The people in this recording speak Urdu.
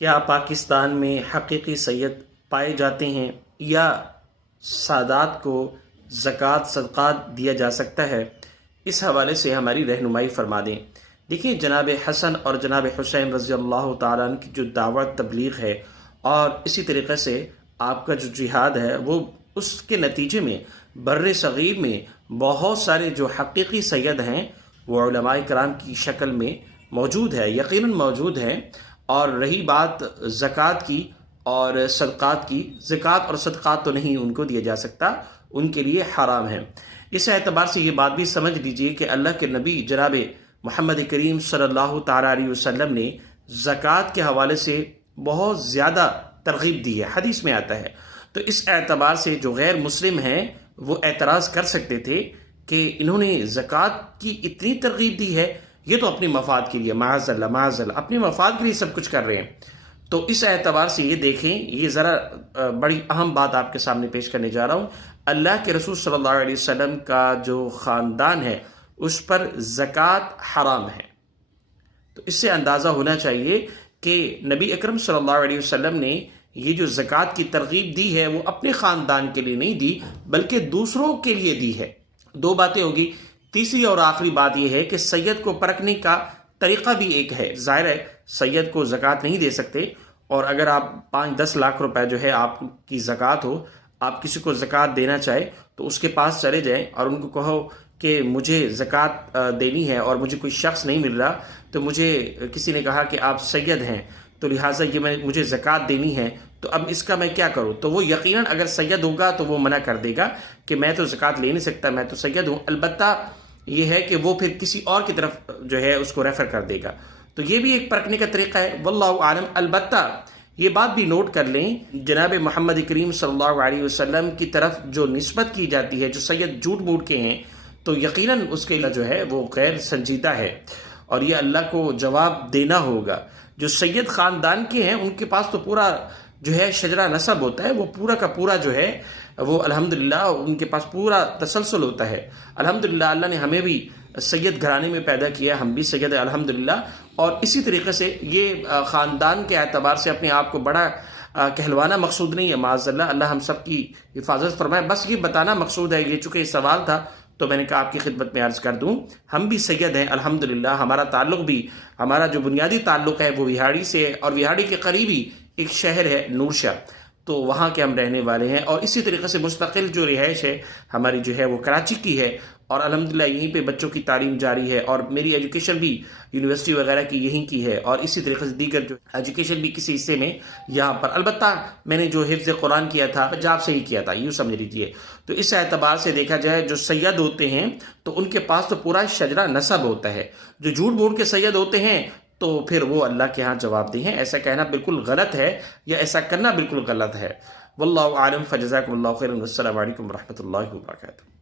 کیا پاکستان میں حقیقی سید پائے جاتے ہیں یا سادات کو زکوٰۃ صدقات دیا جا سکتا ہے؟ اس حوالے سے ہماری رہنمائی فرما دیں۔ دیکھیں، جناب حسن اور جناب حسین رضی اللہ تعالیٰ عنہ کی جو دعوت تبلیغ ہے اور اسی طریقے سے آپ کا جو جہاد ہے، وہ اس کے نتیجے میں بر صغیر میں بہت سارے جو حقیقی سید ہیں وہ علماء کرام کی شکل میں موجود ہے، یقیناً موجود ہیں۔ اور رہی بات زکوٰۃ کی اور صدقات کی، زکوٰۃ اور صدقات تو نہیں ان کو دیا جا سکتا، ان کے لیے حرام ہے۔ اس اعتبار سے یہ بات بھی سمجھ لیجئے کہ اللہ کے نبی جناب محمد کریم صلی اللہ تعالیٰ علیہ وسلم نے زکوٰۃ کے حوالے سے بہت زیادہ ترغیب دی ہے، حدیث میں آتا ہے۔ تو اس اعتبار سے جو غیر مسلم ہیں وہ اعتراض کر سکتے تھے کہ انہوں نے زکوٰۃ کی اتنی ترغیب دی ہے، یہ تو اپنے مفاد کے لیے، معاذ اللہ معاذ اللہ، اپنے مفاد کے لیے سب کچھ کر رہے ہیں۔ تو اس اعتبار سے یہ دیکھیں، یہ ذرا بڑی اہم بات آپ کے سامنے پیش کرنے جا رہا ہوں۔ اللہ کے رسول صلی اللہ علیہ وسلم کا جو خاندان ہے اس پر زکوٰۃ حرام ہے۔ تو اس سے اندازہ ہونا چاہیے کہ نبی اکرم صلی اللہ علیہ وسلم نے یہ جو زکوٰۃ کی ترغیب دی ہے وہ اپنے خاندان کے لیے نہیں دی بلکہ دوسروں کے لیے دی ہے۔ دو باتیں ہوگی۔ تیسری اور آخری بات یہ ہے کہ سید کو پرکھنے کا طریقہ بھی ایک ہے۔ ظاہر ہے سید کو زکوٰۃ نہیں دے سکتے، اور اگر آپ 5-10 لاکھ روپے جو ہے آپ کی زکوٰۃ ہو، آپ کسی کو زکوٰۃ دینا چاہے تو اس کے پاس چلے جائیں اور ان کو کہو کہ مجھے زکوٰۃ دینی ہے اور مجھے کوئی شخص نہیں مل رہا، تو مجھے کسی نے کہا کہ آپ سید ہیں تو لہٰذا یہ مجھے زکوٰۃ دینی ہے، تو اب اس کا میں کیا کروں؟ تو وہ یقیناً اگر سید ہوگا تو وہ منع کر دے گا کہ میں تو زکوٰۃ لے نہیں سکتا، میں تو سید ہوں۔ البتہ یہ ہے کہ وہ پھر کسی اور کی طرف جو ہے اس کو ریفر کر دے گا۔ تو یہ بھی ایک پرکھنے کا طریقہ ہے، واللہ عالم۔ البتہ یہ بات بھی نوٹ کر لیں، جناب محمد کریم صلی اللہ علیہ وسلم کی طرف جو نسبت کی جاتی ہے، جو سید جھوٹ موٹ کے ہیں، تو یقیناً اس کے جو ہے وہ غیر سنجیدہ ہے اور یہ اللہ کو جواب دینا ہوگا۔ جو سید خاندان کے ہیں ان کے پاس تو پورا جو ہے شجرہ نسب ہوتا ہے، وہ پورا کا پورا جو ہے وہ الحمدللہ ان کے پاس پورا تسلسل ہوتا ہے۔ الحمدللہ اللہ نے ہمیں بھی سید گھرانے میں پیدا کیا، ہم بھی سید ہیں الحمدللہ۔ اور اسی طریقے سے یہ خاندان کے اعتبار سے اپنے آپ کو بڑا کہلوانا مقصود نہیں ہے، معاذ اللہ، اللہ ہم سب کی حفاظت فرمائے۔ بس یہ بتانا مقصود ہے۔ یہ چونکہ یہ سوال تھا تو میں نے کہا آپ کی خدمت میں عرض کر دوں، ہم بھی سید ہیں الحمدللہ۔ ہمارا تعلق بھی، ہمارا جو بنیادی تعلق ہے وہ وہاڑی سے، اور وہاڑی کے قریبی ایک شہر ہے نورشا، تو وہاں کے ہم رہنے والے ہیں۔ اور اسی طریقے سے مستقل جو رہائش ہے ہماری جو ہے وہ کراچی کی ہے، اور الحمدللہ یہیں پہ بچوں کی تعلیم جاری ہے، اور میری ایجوکیشن بھی یونیورسٹی وغیرہ کی یہیں کی ہے، اور اسی طریقے سے دیگر جو ایجوکیشن بھی کسی حصے میں یہاں پر۔ البتہ میں نے جو حفظ قرآن کیا تھا پنجاب سے ہی کیا تھا، یوں سمجھ لیجیے۔ تو اس اعتبار سے دیکھا جائے جو سید ہوتے ہیں تو ان کے پاس تو پورا شجرہ نسب ہوتا ہے۔ جو جھوٹ بول کے سید ہوتے ہیں تو پھر وہ اللہ کے ہاں جواب دہ ہیں۔ ایسا کہنا بالکل غلط ہے، یا ایسا کرنا بالکل غلط ہے۔ واللہ عالم، فجزاکم اللہ خیرا، السلام علیکم ورحمۃ اللہ وبرکاتہ۔